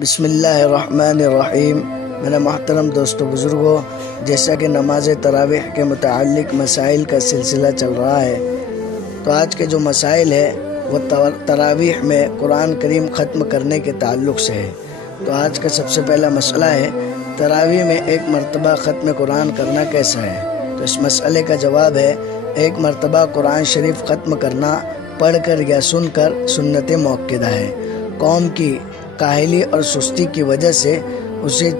بسم اللہ الرحمن الرحیم۔ میرے محترم دوستو بزرگوں، جیسا کہ نماز تراویح کے متعلق مسائل کا سلسلہ چل رہا ہے، تو آج کے جو مسائل ہے وہ تراویح میں قرآن کریم ختم کرنے کے تعلق سے ہے۔ تو آج کا سب سے پہلا مسئلہ ہے تراویح میں ایک مرتبہ ختم قرآن کرنا کیسا ہے۔ تو اس مسئلے کا جواب ہے ایک مرتبہ قرآن شریف ختم کرنا پڑھ کر یا سن کر سنت مؤکدہ ہے۔ قوم کی کاہلی اور سستی کی وجہ سے اسے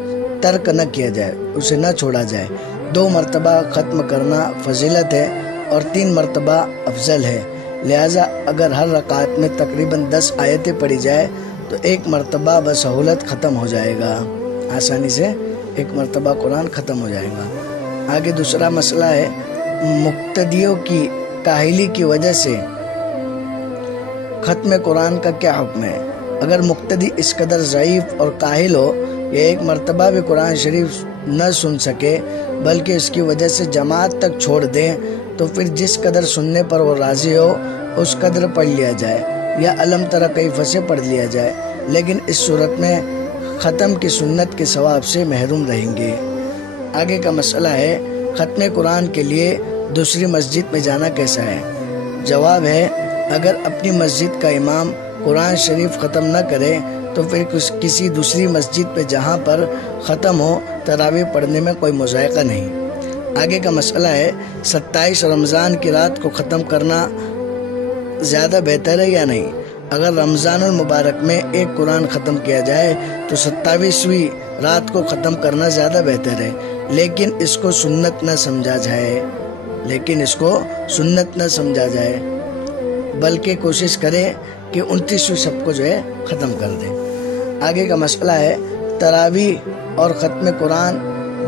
ترک نہ کیا جائے، اسے نہ چھوڑا جائے۔ 2 مرتبہ ختم کرنا فضیلت ہے اور 3 مرتبہ افضل ہے، لہٰذا اگر ہر رکعت میں تقریباً 10 آیتیں پڑھی جائے تو 1 مرتبہ بسہولت ختم ہو جائے گا، آسانی سے 1 مرتبہ قرآن ختم ہو جائے گا۔ آگے دوسرا مسئلہ ہے مقتدیوں کی کاہلی کی وجہ سے ختم قرآن کا کیا حکم ہے۔ اگر مقتدی اس قدر ضعیف اور کاہل ہو یا 1 مرتبہ بھی قرآن شریف نہ سن سکے بلکہ اس کی وجہ سے جماعت تک چھوڑ دیں، تو پھر جس قدر سننے پر وہ راضی ہو اس قدر پڑھ لیا جائے یا علم تری کیف سے پڑھ لیا جائے، لیکن اس صورت میں ختم کی سنت کے ثواب سے محروم رہیں گے۔ آگے کا مسئلہ ہے ختم قرآن کے لیے دوسری مسجد میں جانا کیسا ہے۔ جواب ہے اگر اپنی مسجد کا امام قرآن شریف ختم نہ کرے تو پھر کسی دوسری مسجد پہ جہاں پر ختم ہو تراویح پڑھنے میں کوئی مذائقہ نہیں۔ آگے کا مسئلہ ہے 27 رمضان کی رات کو ختم کرنا زیادہ بہتر ہے یا نہیں۔ اگر رمضان المبارک میں ایک قرآن ختم کیا جائے تو 27ویں رات کو ختم کرنا زیادہ بہتر ہے، لیکن اس کو سنت نہ سمجھا جائے بلکہ کوشش کرے کہ 29ویں شب کو ختم کر دے۔ آگے کا مسئلہ ہے تراویح اور ختم قرآن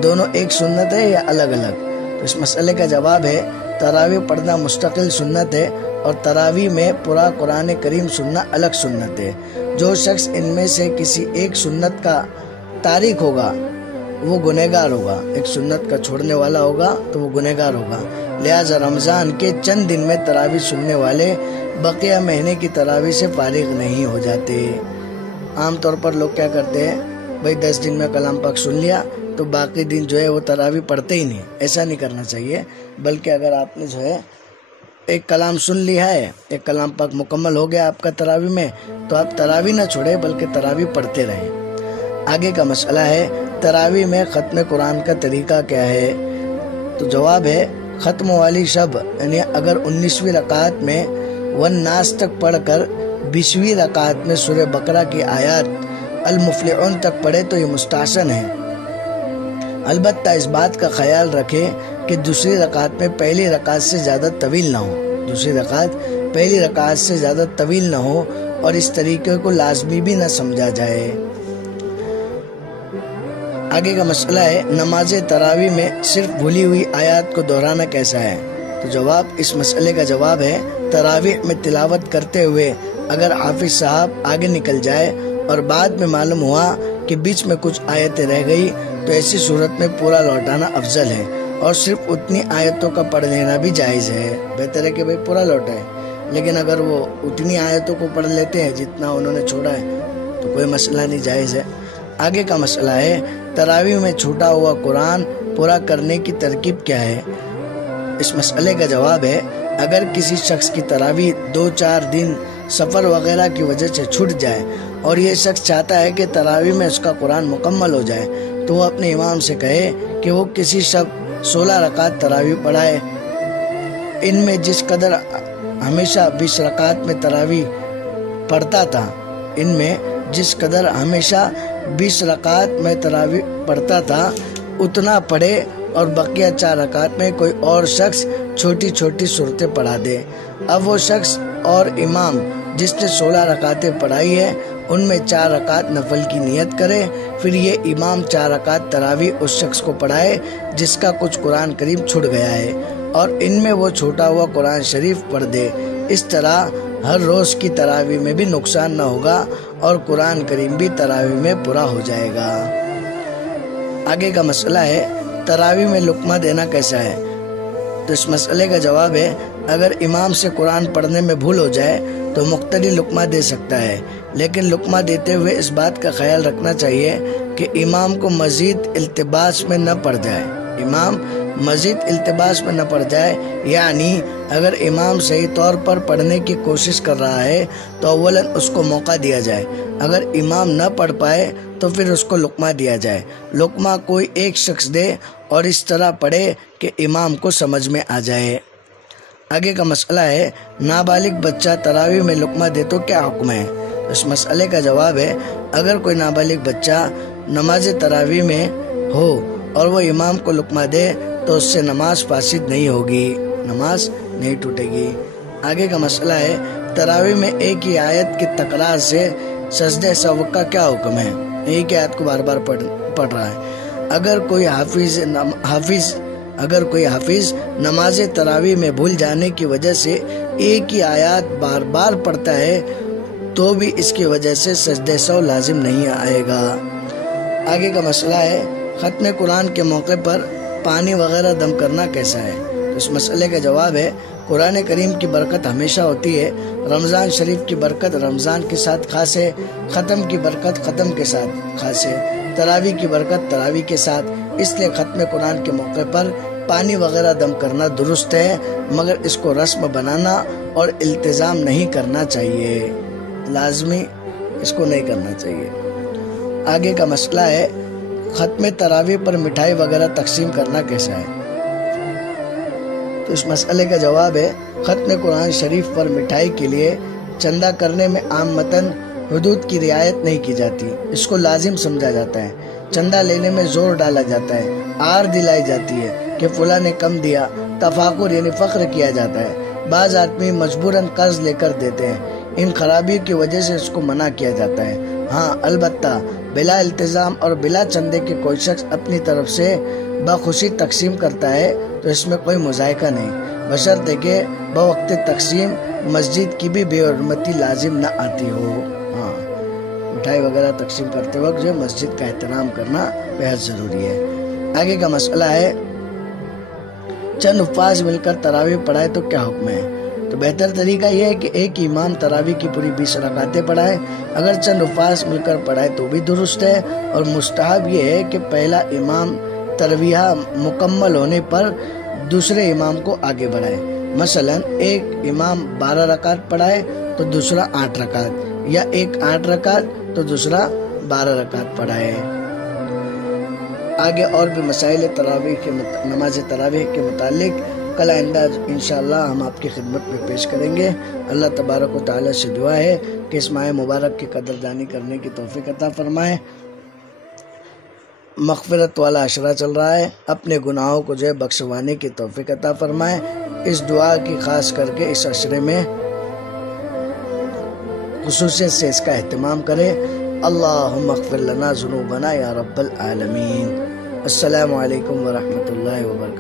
دونوں ایک سنت ہے یا الگ الگ۔ تو اس مسئلے کا جواب ہے تراویح پڑھنا مستقل سنت ہے اور تراویح میں پورا قرآن کریم سننا الگ سنت ہے۔ جو شخص ان میں سے کسی ایک سنت کا تارک ہوگا وہ گنہگار ہوگا، ایک سنت کا چھوڑنے والا ہوگا تو وہ گنہگار ہوگا۔ لہٰذا رمضان کے چند دن میں تراویح سننے والے بقیہ مہینے کی تراویح سے فارغ نہیں ہو جاتے۔ عام طور پر لوگ کیا کرتے ہیں، بھائی 10 دن میں کلام پاک سن لیا تو باقی دن وہ تراویح پڑھتے ہی نہیں۔ ایسا نہیں کرنا چاہیے، بلکہ اگر آپ نے ایک کلام سن لیا ہے، ایک کلام پاک مکمل ہو گیا آپ کا تراویح میں، تو آپ تراویح نہ چھوڑیں بلکہ تراویح پڑھتے رہیں۔ آگے کا مسئلہ ہے تراویح میں ختم قرآن کا طریقہ کیا ہے۔ تو جواب ہے ختم والی شب یعنی اگر 19ویں رکعت میں والناس تک پڑھ کر 20ویں رکعت میں سورہ بقرہ کی آیات المفلحون تک پڑھے تو یہ مستحسن ہے۔ البتہ اس بات کا خیال رکھے کہ دوسری رکعت میں پہلی رکعت سے زیادہ طویل نہ ہو، اور اس طریقے کو لازمی بھی نہ سمجھا جائے۔ آگے کا مسئلہ ہے نماز تراویح میں صرف بھولی ہوئی آیات کو دہرانا کیسا ہے۔ تو جواب اس مسئلے کا جواب ہے تراویح میں تلاوت کرتے ہوئے اگر حافظ صاحب آگے نکل جائے اور بعد میں معلوم ہوا کہ بیچ میں کچھ آیتیں رہ گئی تو ایسی صورت میں پورا لوٹانا افضل ہے، اور صرف اتنی آیتوں کا پڑھ لینا بھی جائز ہے۔ بہتر ہے کہ بھئی پورا لوٹائے، لیکن اگر وہ اتنی آیتوں کو پڑھ لیتے ہیں جتنا انہوں نے چھوڑا ہے تو کوئی مسئلہ نہیں، جائز ہے۔ آگے کا مسئلہ ہے تراویح میں چھوٹا ہوا قرآن پورا کرنے کی ترکیب کیا ہے۔ اس مسئلے کا جواب ہے اگر کسی شخص کی تراویح 2-4 دن سفر وغیرہ کی وجہ سے چھوٹ جائے اور یہ شخص چاہتا ہے کہ تراویح میں اس کا قرآن مکمل ہو جائے تو وہ اپنے امام سے کہے کہ وہ کسی شب 16 رکعت تراویح پڑھائے۔ ان میں جس قدر ہمیشہ 20 رکعت میں تراویح پڑھتا تھا اتنا پڑھے، اور بقیہ 4 رکعت میں کوئی اور شخص چھوٹی چھوٹی صورتیں پڑھا دے۔ اب وہ شخص اور امام جس نے 16 رکعتیں پڑھائی ہے ان میں 4 رکعت نفل کی نیت کرے، پھر یہ امام 4 رکعت تراویح اس شخص کو پڑھائے جس کا کچھ قرآن کریم چھوٹ گیا ہے، اور ان میں وہ چھوٹا ہوا قرآن شریف پڑھ دے۔ اس طرح ہر روز کی تراویح میں بھی نقصان نہ ہوگا اور قرآن کریم بھی تراویح میں پورا ہو جائے گا۔ آگے کا مسئلہ ہے تراویح میں لقمہ دینا کیسا ہے۔ تو اس مسئلے کا جواب ہے اگر امام سے قرآن پڑھنے میں بھول ہو جائے تو مقتدی لقمہ دے سکتا ہے، لیکن لقمہ دیتے ہوئے اس بات کا خیال رکھنا چاہیے کہ امام کو مزید التباس میں نہ پڑ جائے، یعنی اگر امام صحیح طور پر پڑھنے کی کوشش کر رہا ہے تو اولاً اس کو موقع دیا جائے، اگر امام نہ پڑھ پائے تو پھر اس کو لقمہ دیا جائے۔ لقمہ کوئی ایک شخص دے اور اس طرح پڑھے کہ امام کو سمجھ میں آ جائے۔ آگے کا مسئلہ ہے نابالغ بچہ تراویح میں لقمہ دے تو کیا حکم ہے؟ اس مسئلے کا جواب ہے اگر کوئی نابالغ بچہ نماز تراویح میں ہو اور وہ امام کو لقمہ دے تو اس سے نماز فاسد نہیں ہوگی، نماز نہیں ٹوٹے گی۔ آگے کا مسئلہ ہے تراویح میں ایک ہی آیت کی تکرار سے سجدہ سہو کا کیا حکم ہے؟ ایک ہی آیت کو بار بار پڑھ رہا ہے۔ اگر کوئی حافظ نماز تراویح میں بھول جانے کی وجہ سے ایک ہی آیات بار بار پڑھتا ہے تو بھی اس کی وجہ سے سجدہ سہو لازم نہیں آئے گا۔ آگے کا مسئلہ ہے ختم قرآن کے موقع پر پانی وغیرہ دم کرنا کیسا ہے؟ اس مسئلے کا جواب ہے قرآن کریم کی برکت ہمیشہ ہوتی ہے، رمضان شریف کی برکت رمضان کے ساتھ خاص ہے، ختم کی برکت ختم کے ساتھ خاص ہے، تراویح کی برکت تراویح کے ساتھ، اس لیے ختم قرآن کے موقع پر پانی وغیرہ دم کرنا درست ہے، مگر اس کو رسم بنانا اور التزام نہیں کرنا چاہیے، لازمی اس کو نہیں کرنا چاہیے۔ آگے کا مسئلہ ہے ختم تراویح پر مٹھائی وغیرہ تقسیم کرنا کیسا ہے؟ تو اس مسئلے کا جواب ہے ختم قرآن شریف پر مٹھائی کے لیے چندہ کرنے میں عامتاً حدود کی رعایت نہیں کی جاتی، اس کو لازم سمجھا جاتا ہے، چندہ لینے میں زور ڈالا جاتا ہے، آر دلائی جاتی ہے کہ فلاں نے کم دیا، تفاخر یعنی فخر کیا جاتا ہے۔ بعض آدمی مجبوراً قرض لے کر دیتے ہیں، ان خرابی کی وجہ سے اس کو منع کیا جاتا ہے۔ ہاں البتہ بلا التزام اور بلا چندے کے کوئی شخص اپنی طرف سے بخوشی تقسیم کرتا ہے تو اس میں کوئی مذائقہ نہیں، بشرطے کہ بوقت تقسیم مسجد کی بھی بے حرمتی لازم نہ آتی ہو۔ ہاں مٹھائی وغیرہ تقسیم کرتے وقت جو مسجد کا احترام کرنا بہت ضروری ہے۔ آگے کا مسئلہ ہے چند حفاظ مل کر تراویح پڑھائے تو کیا حکم ہے؟ تو بہتر طریقہ یہ ہے کہ ایک امام تراویح کی پوری 20 رکعتیں پڑھائے، اگر چند حفاظ مل کر پڑھائے تو بھی درست ہے، اور مستحب یہ ہے کہ پہلا امام تراویح مکمل ہونے پر دوسرے امام کو آگے بڑھائے، مثلا ایک امام 12 رکعت پڑھائے تو دوسرا 8 رکعت، یا ایک 8 رکعت تو دوسرا 12 رکعت پڑھائے۔ آگے اور بھی مسائل نماز تراویح کے متعلق کل آئندہ انشاءاللہ ہم آپ کی خدمت میں پیش کریں گے۔ اللہ تبارک و تعالی سے دعا ہے کہ اس ماہ مبارک کی قدردانی کرنے کی توفیق عطا فرمائے۔ مغفرت والا عشرہ چل رہا ہے، اپنے گناہوں کو جو ہے بخشوانے کی توفیق عطا فرمائے۔ اس دعا کی خاص کر کے اس عشرے میں خصوصیت سے اس کا اہتمام کرے۔ اللہم اغفر لنا ذنوبنا یا رب العالمین۔ السلام علیکم ورحمۃ اللہ وبرکاتہ۔